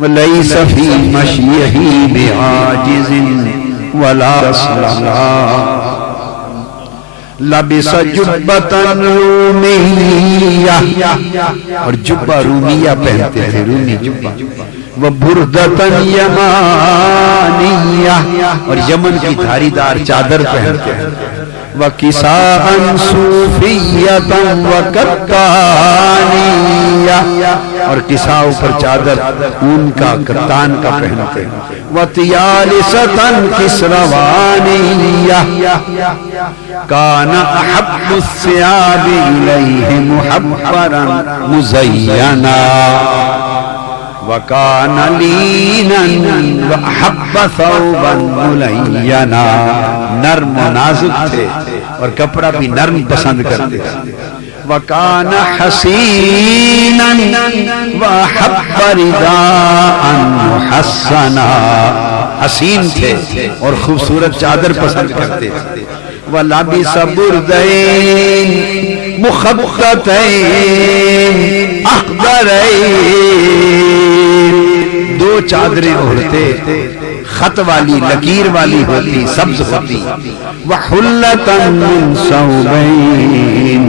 وَلَيْسَ فِي مَشْيِهِ بِعَاجِزٍ وَلَا رَسْلَهَا لَبِسَ جُبَّةً رُومِيَّةً، اور جبہ رومیہ پہنتے تھے، رومی جبہ، وَبُرْدَةً يَمَانِيَّةً، اور یمن کی دھاری دار چادر پہنتے ہیں، وَكِسَاءً صُوفِيَّةً وَكَتَّانِيَّةً، اور کساء اوپر چادر اون کا کتان کا پہنتے ہیں، وَطِيَالِسَةً كِسْرَوَانِيَّةً، كَانَ أَحَبُّ الثِّيَابِ إِلَيْهِ مُحَبَّرًا مُزَيَّنًا وَكَانَ لِينًا وَأَحَبَّ ثَوْبًا مُلَيَّنًا، نرم و نازک تھے اور کپڑا بھی نرم پسند کرتے تھے، وَكَانَ حَسِينًا وَأَحَبَّ رِدَاءً مُحَسَّنًا، حسین تھے اور خوبصورت چادر پسند کرتے تھے، وَلَبِسَ بُرْدَيْن مُخَبَّتَيْن أَخْضَرَيْن، دو چادریں اوڑھتے، خط والی لکیر والی ہوتی، سبز ہوتی، وَحُلَّةً مِّن ثَوْبَيْن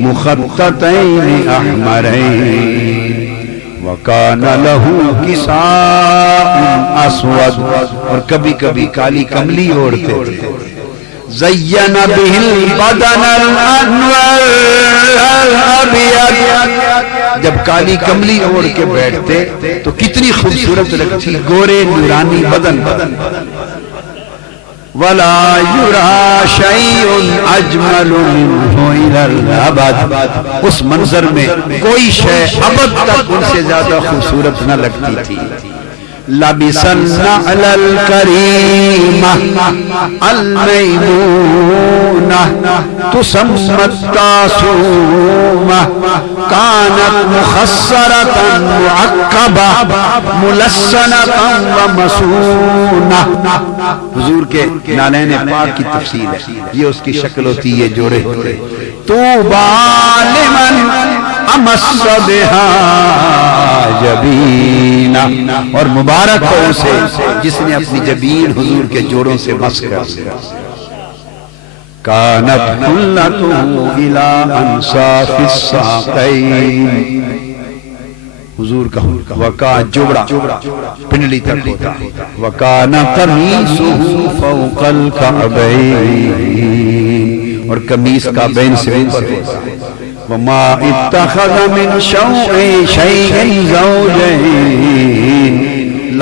مُخَطَّطَيْنِ أَحْمَرَيْن وَكَانَ لَهُ كِسَاءٌ أَسْوَدٌ، اور کبھی کبھی کالی کملی اوڑھتے تھے، زَيَّنَ بِهِ الْبَدَنَ الْأَنْوَرَ الْأَبْيَضَ، جب کالی کملی اوڑھ کے بیٹھتے تو کتنی خوبصورت لگتی، گورے نورانی بدن، وَلَا يُرَى شَيْءٌ أَجْمَلُ مِنْهُ إِلَى الْأَبَدِ، اس منظر میں کوئی شے ابد تک ان سے زیادہ خوبصورت نہ لگتی تھی، لَبِسَ النَّعْلَ الْكَرِيمَةَ الْمَيْمُونَةَ تُسَمَّى التَّاسُومَةَ كَانَتْ مُخَصَّرَةً مُعَقَّبَةً مُلَسَّنَةً وَمَسُونَةً، حضور کے نالین پاک کی تفصیل ہے، یہ اس کی شکل ہوتی ہے، جوڑے ہوتے، طُوبَى لِمَنْ أَمَسَّ بِهَا جَبِينًا، اور مبارک ہو اسے جس نے اپنی جبین حضور کے جوڑوں سے مس کر دیا، كانت حلته إلى أنصاف الساقين، حضور کا وکا جوڑا پنڈلی تک ہوتا، وَكَانَ قَمِيصُهُ فَوْقَ الْكَعْبَيْنِ، اور قمیص کعبین سے اوپر ہوتا، وَمَا اتَّخَذَ مِنْ شَيْءٍ زَوْجَيْنِ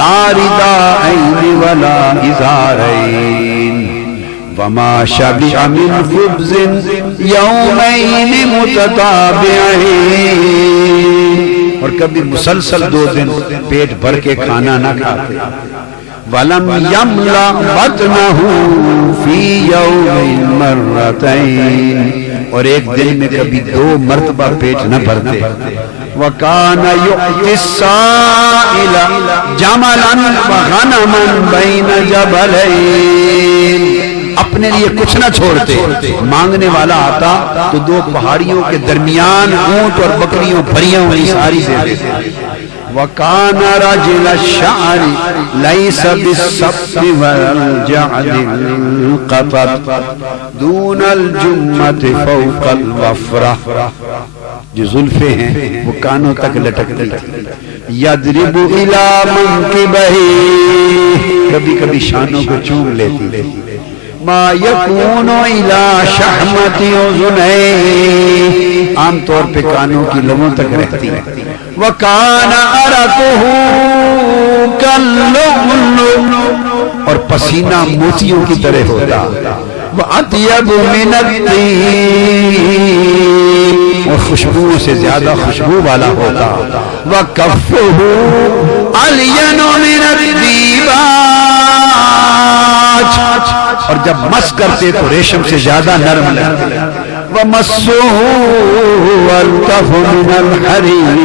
لَا رِدَاءَيْنِ وَلَا إِزَارَيْنِ وَمَا شَبِعَ مِنْ خُبْزٍ يَوْمَيْنِ مُتَتَابِعَيْنِ، اور کبھی مسلسل 2 دن پیٹ بھر کے کھانا نہ کھاتے، وَلَمْ يَمْلَأْ بَطْنَهُ فِي يَوْمٍ مَرَّتَيْنِ، اور ایک دن میں کبھی 2 مرتبہ پیٹ نہ بھرتے، وَكَانَ يُعْتِي السَّائِلَ جَمَلًا وَغَنَمًا بَيْنَ جَبَلَيْنِ، اپنے لیے کچھ نہ چھوڑتے، مانگنے والا آتا تو 2 پہاڑیوں کے درمیان اونٹ اور بکریوں بھریاں ہوئی ساری دے دیتے، وَكَانَ رَجِلَ الشَّعْرِ لَيْسَ بِالصَّفْرِ وَالْجَعْدِ الْقَطَطِ دُونَ الْجُمَّةِ فَوْقَ الْوَفْرَةِ، جو زلفیں ہیں وہ کانوں تک لٹکتی تھی، يَضْرِبُ إِلَى مَنْكِبَيْهِ، کبھی کبھی شانوں کو چوم لیتی تھی، مَا يَكُونُ إِلَى شَحْمَةِ أُذُنَيْهِ، عام طور پہ کانوں کی لبوں تک رہتی ہے، وَكَانَ عَرَقُهُ كَاللُّؤْلُؤِ، اور پسینہ موتیوں کی طرح ہوتا، وَأَطْيَبُ مِنَ الطِّيبِ، اور خوشبو سے زیادہ خوشبو والا ہوتا، وَكَفُّهُ أَلْيَنُ مِنَ الدِّيبَاجِ، اور جب مس کرتے تو ریشم سے زیادہ نرم لگتے، وَمَسُّهُ أَلْطَفُ مِنَ الْحَرِيرِ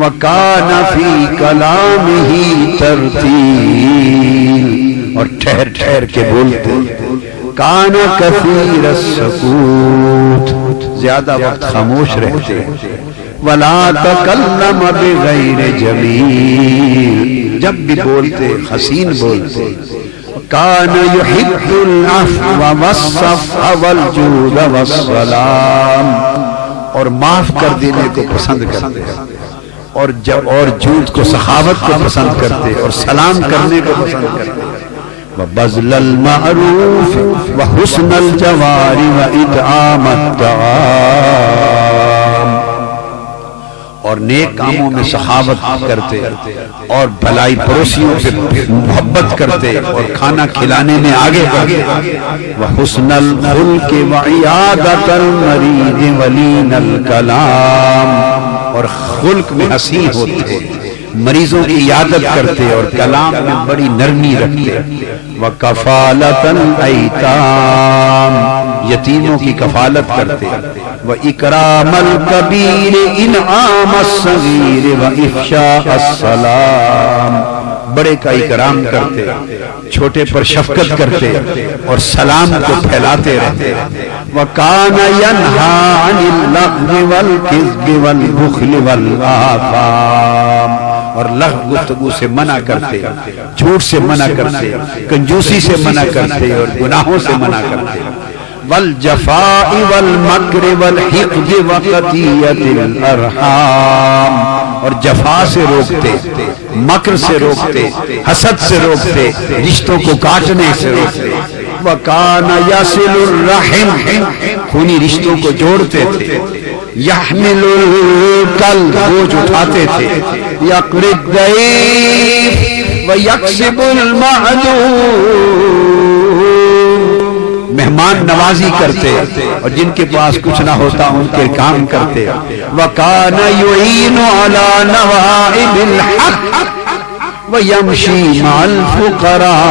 وَكَانَ فِي كَلَامِهِ تَرْتِيلٌ، اور ٹھہر ٹھہر کے بولتے، کَانَ كَثِيرَ السُّكُوتِ، زیادہ وقت خاموش رہتے، ولا تکلم بغیر جمیل، جب بھی بولتے حسین بولتے. کان یحب العفو والصفح والجود والسلام، اور معاف کر دینے کو پسند کرتے اور جود کو سخاوت کو پسند کرتے اور سلام کرنے کو پسند کرتے. وَبَذْلَ الْمَعْرُوفِ وَحُسْنَ الْجَوَارِ وَإِطْعَامَ الطَّعَامِ، اور نیک کاموں میں سخاوت کرتے اور بھلائی پڑوسیوں سے محبت کرتے اور کھانا کھلانے میں آگے بڑھتے. وَحُسْنَ الْخُلْقِ وَعِيَادَةَ الْمَرِيضِ وَلِينَ الْكَلَامِ، اور خلق میں حسین ہوتے، مریضوں کی عیادت کرتے اور کلام میں بڑی نرمی رکھتے. وَكَفَالَةَ الْأَيْتَامِ، یتیموں کی کفالت کرتے. وَإِكْرَامَ الْكَبِيرِ إِنْعَامَ الصَّغِيرِ وَإِفْشَاءَ السَّلَامِ، بڑے کا اکرام کرتے، چھوٹے پر شفقت کرتے اور سلام کو پھیلاتے رہتے. وَكَانَ يَنْهَى عَنِ اللَّغْوِ وَالْكِذْبِ وَالْبُخْلِ وَالْآثَامِ، اور لغو گفتگو سے منع کرتے، جھوٹ سے منع کرتے، کنجوسی سے منع کرتے اور گناہوں سے منع کرتے. والجفاء والمکر والحقد وقطیعۃ الارحام، اور جفا سے روکتے، مکر سے روکتے، حسد سے روکتے، رشتوں کو کاٹنے سے روکتے. وکان یصل الرحم، خونی رشتوں کو جوڑتے تھے. یحمل الکل، بوجھ اٹھاتے تھے. یقری الضیف ویکسب المعدوم، مہمان نوازی کرتے اور جن کے پاس کچھ نہ ہوتا ان کے کام کرتے. وَكَانَ يُعِينُ عَلَى نَوَائِبِ الْحَقِّ وَيَمْشِي مَعَ الْفُقَرَاءِ،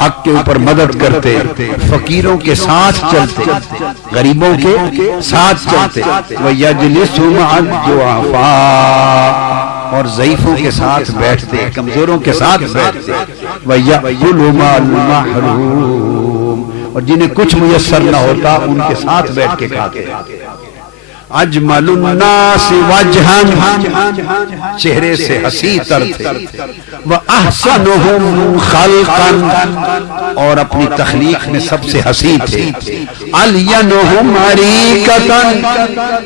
حق کے اوپر مدد کرتے، فقیروں کے ساتھ چلتے، غریبوں کے ساتھ چلتے. وَيَجْلِسُ مَعَ الضُّعَفَاءِ، اور ضعیفوں کے ساتھ بیٹھتے، کمزوروں کے ساتھ بیٹھتے. وَيَأْكُلُ مَعَ الْمَحْرُومِ، اور جنہیں کچھ میسر نہ ہوتا ان کے ساتھ بیٹھ کے کھاتے. اجمل الناس وجہاً، چہرے سے حسین تر تھے. وَأَحْسَنُهُمْ خَلْقًا، اور اپنی تخلیق میں سب سے حسین تھے. أَلْيَنُهُمْ عَرِيكَةً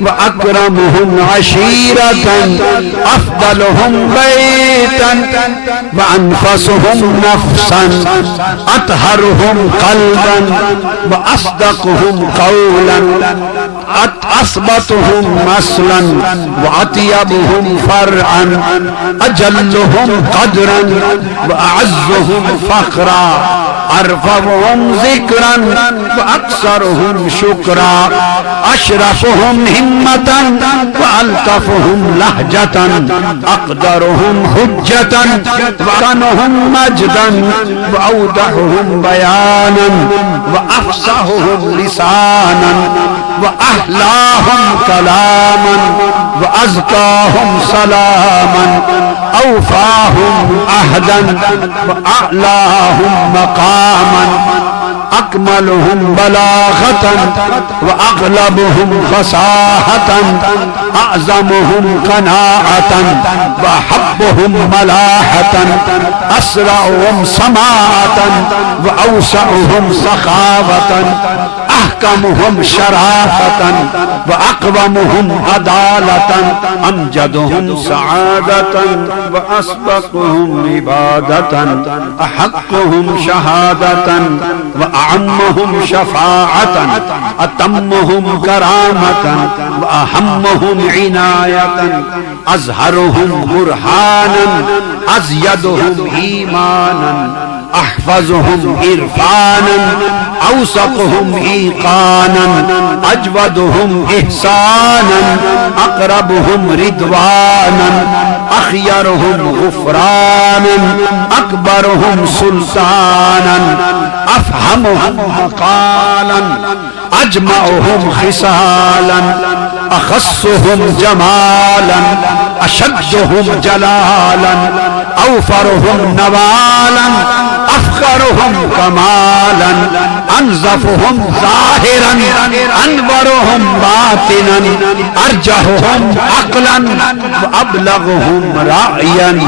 وَأَكْرَمُهُمْ عَشِيرَةً أَفْضَلُهُمْ بَيْتًا وَأَنْفَسُهُمْ نَفْسًا أَطْهَرُهُمْ قَلْبًا وَأَصْدَقُهُمْ قَوْلًا أَثْبَتُهُمْ نَسْلًا وَأَطْيَبُهُمْ فَرْعًا أَجَلُّهُمْ قَدْرًا وَأَعَزُّهُمْ فَخْرًا أَرْفَعُهُمْ ذِكْرًا وَأَكْثَرُهُمْ شُكْرًا أَشْرَفُهُمْ هِمَّةً وَأَلْطَفُهُمْ لَهْجَةً أَقْدَرُهُمْ حُجَّةً وَأَحْسَنُهُمْ مَجْدًا وَأَوْضَحُهُمْ بَيَانًا وَأَفْصَحُهُمْ لِسَانًا وَأَحْلَاهُمْ كَلَامًا وَأَزْكَاهُمْ سَلَامًا أَوْفَاهُمْ عَهْدًا وَأَعْلَاهُمْ مَقَامًا أكملهم بلاغة وأغلبهم فصاحة أعظمهم قناعة وأحبهم ملاحة أسرعهم سماعة وأوسعهم سخاوة أحكمهم شرافة وأقومهم عدالة أمجدهم سعادة وأسبقهم عبادة أحقهم شهادة وأعمهم شفاعة أتمهم كرامة وأهمهم عناية أزهرهم برهانا أزيدهم إيمانا أحفظهم عرفانا أوثقهم إيقانا أجودهم إحسانا أقربهم رضوانا أخيرهم غفرانا أكبرهم سلطانا أفهمهم مقالا أجمعهم خصالا أخصهم جمالا أشدهم جلالا أوفرهم نوالا افخرهم کمالا انظفهم ظاہرا انورهم باطنا ارجحهم عقلا ابلغهم رأیا